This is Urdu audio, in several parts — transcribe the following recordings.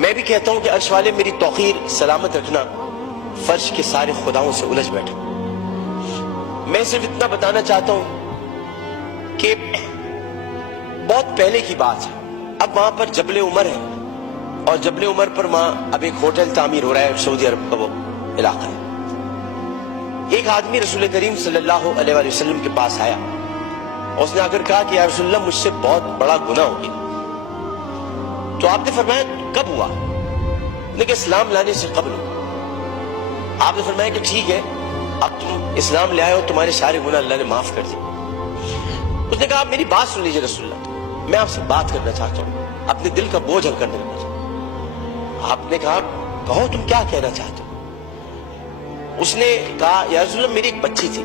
میں بھی کہتا ہوں کہ عرش والے میری توقیر سلامت رکھنا، فرش کے سارے خداؤں سے الجھ بیٹھا۔ میں صرف اتنا بتانا چاہتا ہوں کہ بہت پہلے کی بات ہے، اب وہاں پر جبل عمر ہے، اور جبل عمر پر وہاں اب ایک ہوٹل تعمیر ہو رہا ہے، سعودی عرب کا وہ علاقہ ہے۔ ایک آدمی رسول کریم صلی اللہ علیہ وآلہ وسلم کے پاس آیا، اور اس نے آ کر کہا کہ یا رسول اللہ مجھ سے بہت بڑا گناہ ہو گیا۔ تو آپ نے فرمایا کب ہوا؟ لیکن اسلام لانے سے قبل ہوا۔ آپ نے فرمایا کہ ٹھیک ہے، اب تم اسلام لے آئے ہو، تمہارے سارے گناہ اللہ نے معاف کر دیے۔ اس نے کہا میری بات سن لیجیے رسول اللہ، میں آپ سے بات کرنا چاہتا ہوں، اپنے دل کا بوجھ ہل کرنے لگا۔ آپ نے کہا کہو تم کیا کہنا چاہتے ہو؟ اس نے کہا یا رسول اللہ میری ایک بچی تھی،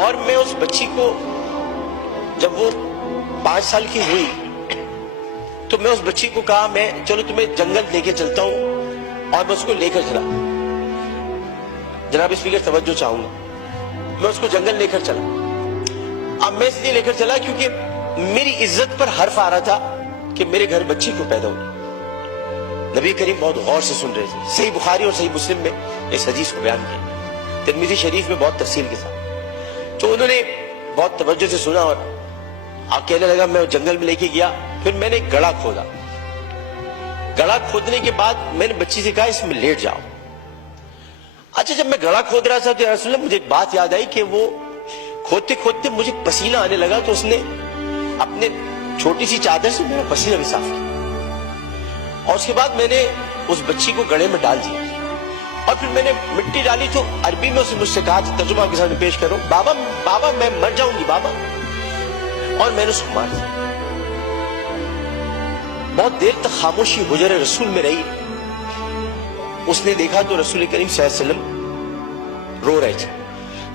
اور میں اس بچی کو جب وہ 5 سال کی ہوئی تو میں اس بچی کو کہا میں چلو تمہیں جنگل لے کے چلتا ہوں، اور میں اس کو لے کر چلا۔ جناب اسپیکر توجہ چاہوں گا، میں اس کو جنگل لے کر چلا۔ اب میں اس لیے لے کر چلا کیونکہ میری عزت پر حرف آ رہا تھا کہ میرے گھر بچی کو پیدا ہوئی۔ نبی کریم بہت غور سے سن رہے تھے، صحیح بخاری اور صحیح مسلم میں اس حدیث کو بیان کیا، ترمذی شریف میں بہت تفصیل کے ساتھ۔ تو انہوں نے بہت توجہ سے سنا، اور آپ کہنے لگا میں جنگل میں لے کے گیا، پھر میں نے ایک گڑھا کھودا۔ گڑھا کھودنے کے بعد میں نے بچی سے کہا اس میں لیٹ جاؤ۔ اچھا جب میں گڑھا کھود رہا تھا تو یا رسول اللہ مجھے ایک بات یاد آئی کہ وہ کھودتے کھودتے مجھے پسینہ آنے لگا، تو اس نے اپنے چھوٹی سی چادر سے میرا پسینہ بھی صاف کیا، اور اس کے بعد میں نے اس بچی کو گڑھے میں ڈال دیا، اور پھر میں نے مٹی ڈالی تو عربی میں اسے مجھ سے کہا، ترجمہ آپ کے سامنے پیش کروں، بابا بابا میں مر جاؤں گی بابا، اور میں نے اس کو مار دیا۔ بہت دیر تک خاموشی حجر رسول میں رہی۔ اس نے دیکھا تو رسول کریم صلی اللہ علیہ وسلم رو رہے تھے،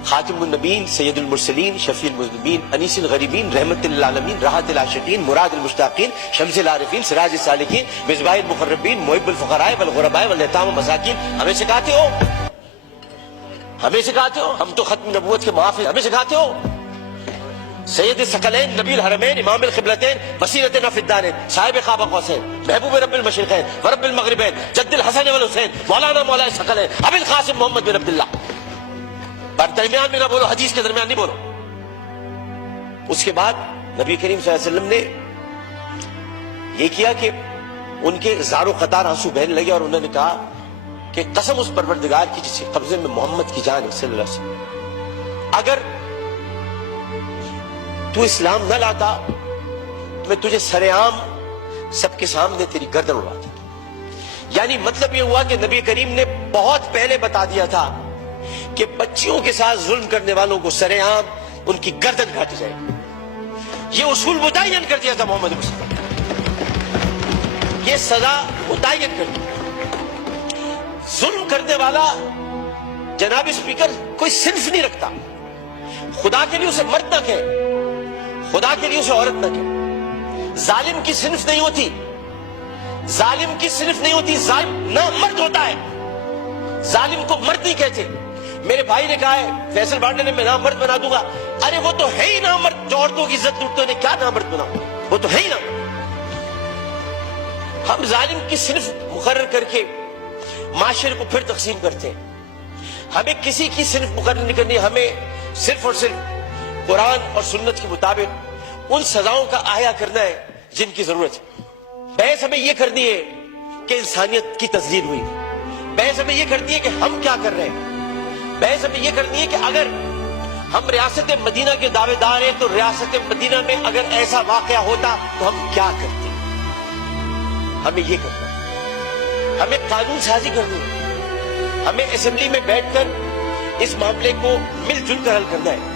خاتم النبیین، سید المرسلین، شفیع المذنبین، انیس الغریبین، رحمت للعالمین، راحت العاشقین، مراد المشتاقین، شمس العارفین، سراج السالکین، مصباح المقربین، محب الفقراء والغرباء والیتام والمساکین۔ ہمیں سکھاتے ہو، ہم تو ختم نبوت کے محافظ، ہمیں سکھاتے ہو۔ سید الثقلین، نبی الحرمین، امام القبلتین، وسیلتنا فی الدارین، صاحب قاب قوسین، محبوب رب المشرقین ورب المغربین، جد الحسن والحسین، مولانا مولا الثقلین، ابی القاسم محمد بن عبداللہ۔ پر درمیان میں نہ بولو، حدیث کے درمیان نہیں بولو۔ اس کے بعد نبی کریم صلی اللہ علیہ وسلم نے یہ کیا کہ ان کے زارو قطار آنسو بہنے لگے، اور انہوں نے کہا کہ قسم اس پروردگار کی جس کے قبضے میں محمد کی جان ہے صلی اللہ علیہ وسلم، اگر تو اسلام نہ لاتا تو میں تجھے سر عام سب کے سامنے تیری گردن اڑاتا۔ یعنی مطلب یہ ہوا کہ نبی کریم نے بہت پہلے بتا دیا تھا کہ بچیوں کے ساتھ ظلم کرنے والوں کو سر عام ان کی گردن کاٹی جائے گی۔ یہ اصول متعین کر دیا تھا محمد مصطفیٰ، یہ سزا متعین کر دی۔ ظلم کرنے والا جناب اسپیکر کوئی صنف نہیں رکھتا، خدا کے لیے اسے مرد نہ کہے، خدا کے لیے اسے عورت نہ کہے۔ ظالم کی صنف نہیں ہوتی، ظالم کی صنف نہیں ہوتی، ظالم نہ مرد ہوتا ہے، ظالم کو مرد نہیں کہتے۔ میرے بھائی نے کہا ہے فیصل بانڈے نے میں نامرد بنا دوں گا، ارے وہ تو ہے ہی نامرد، جو عورتوں کی عزت لوٹتے ہیں کیا نامرد بناؤں، وہ تو ہے ہی نامرد۔ ہم ظالم کی صنف مقرر کر کے معاشرے کو پھر تقسیم کرتے ہیں۔ ہمیں کسی کی صنف مقرر نہیں کرنی، ہمیں صرف اور صرف قرآن اور سنت کے مطابق ان سزاؤں کا احیا کرنا ہے جن کی ضرورت ہے۔ بحث ہمیں یہ کرنی ہے کہ انسانیت کی تذلیل ہوئی، بحث ہمیں یہ کرنی ہے کہ ہم کیا کر رہے ہیں، بحث ہمیں یہ کرنی ہے کہ اگر ہم ریاست مدینہ کے دعوے دار ہیں تو ریاست مدینہ میں اگر ایسا واقعہ ہوتا تو ہم کیا کرتے۔ ہمیں یہ کرنا ہے، ہمیں قانون سازی کرنی ہے، ہمیں اسمبلی میں بیٹھ کر اس معاملے کو مل جل کر حل کرنا ہے۔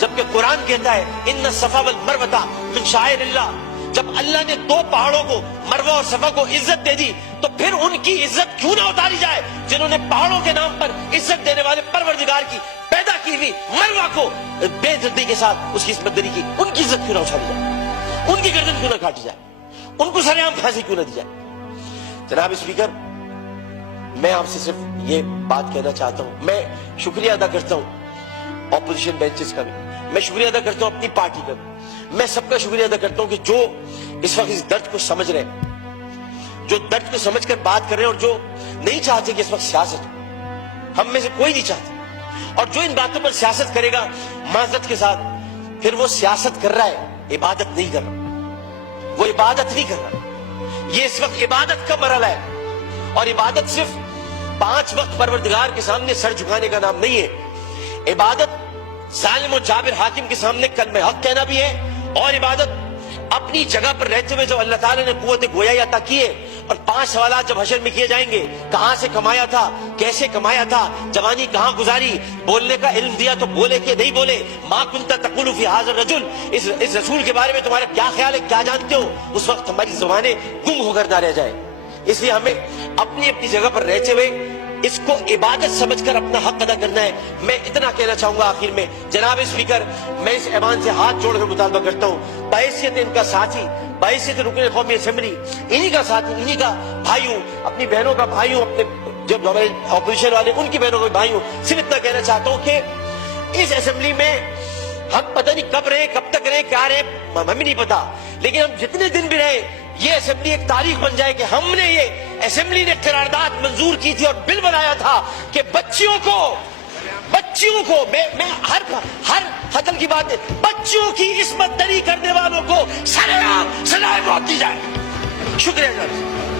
جبکہ قرآن کہتا ہے ان الصفا والمروہ من شعائر اللہ، جب اللہ نے 2 پہاڑوں کو مروہ اور صفا کو عزت دے دی تو پھر ان کی عزت کیوں نہ اتاری جائے، جنہوں نے پہاڑوں کے نام پر عزت دینے والے پروردگار کی پیدا کی ہوئی مروہ کو بے عزتی کے ساتھ اس کی عصمت دری کی، ان کی عزت کیوں نہ اچھالی جائے، ان کی گردن کیوں نہ کاٹی جائے، ان کو سر عام پھانسی کیوں نہ دی جائے۔ جناب اسپیکر، میں آپ سے صرف یہ بات کہنا چاہتا ہوں، میں شکریہ ادا کرتا ہوں اپوزیشن بینچز کا بھی، میں شکریہ ادا کرتا ہوں اپنی پارٹی کا بھی، میں سب کا شکریہ ادا کرتا ہوں کہ جو اس وقت اس درد کو سمجھ رہے ہیں، جو درد کو سمجھ کر بات کر رہے ہیں، اور جو نہیں چاہتے کہ اس وقت سیاست ہو، ہم میں سے کوئی نہیں چاہتا، اور جو ان باتوں پر سیاست کرے گا معذرت کے ساتھ، پھر وہ سیاست کر رہا ہے، عبادت نہیں کر رہا، وہ عبادت نہیں کر رہا۔ یہ اس وقت عبادت کا مرحلہ ہے، اور عبادت صرف 5 وقت پروردگار کے سامنے سر جھکانے کا نام نہیں ہے۔ عبادت ظالم و جابر حاکم کے سامنے کلمہ حق کہنا بھی ہے، اور عبادت اپنی جگہ پر رہتے ہوئے جب اللہ تعالیٰ نے قوت گویائی عطا کی ہے، اور 5 سوالات جب حشر میں کیے جائیں گے، کہاں سے کمایا تھا، کیسے کمایا تھا، جوانی کہاں گزاری، بولنے کا علم دیا تو بولے کہ نہیں بولے، ما کنت تقول فی ھذا الرجل، اس رسول کے بارے میں تمہارا کیا خیال ہے، کیا جانتے ہو، اس وقت ہماری زبانیں گم ہو کر نہ رہ جائے۔ اس لیے ہمیں اپنی اپنی جگہ پر رہتے ہوئے اس کو عبادت سمجھ کر اپنا حق ادا کرنا ہے۔ میں اتنا کہنا چاہوں گا آخر میں، جناب اسپیکر، میں اس ایوان سے ہاتھ جوڑ کر مطالبہ کرتا ہوں، بحیثیت ان کا ساتھی، بحیثیت رکن قومی اسمبلی، انہی کا ساتھی، انہی کا بھائیوں، اپنی بہنوں کا بھائیوں، اپنے جو ہمارے اپوزیشن والے ان کی بہنوں کا بھائیوں، صرف اتنا کہنا چاہتا ہوں کہ اس اسمبلی میں ہم پتہ نہیں کب رہے، کب تک رہے، کیا رہے، ہمیں نہیں پتا، لیکن ہم جتنے دن بھی رہے، یہ اسمبلی ایک تاریخ بن جائے کہ ہم نے یہ اسمبلی نے قرارداد منظور کی تھی اور بل بنایا تھا کہ بچیوں کو میں ہر قتل کی بات ہے، بچیوں کی عصمت دری کرنے والوں کو سرعام سزائے موت دی جائے۔ شکریہ جناب۔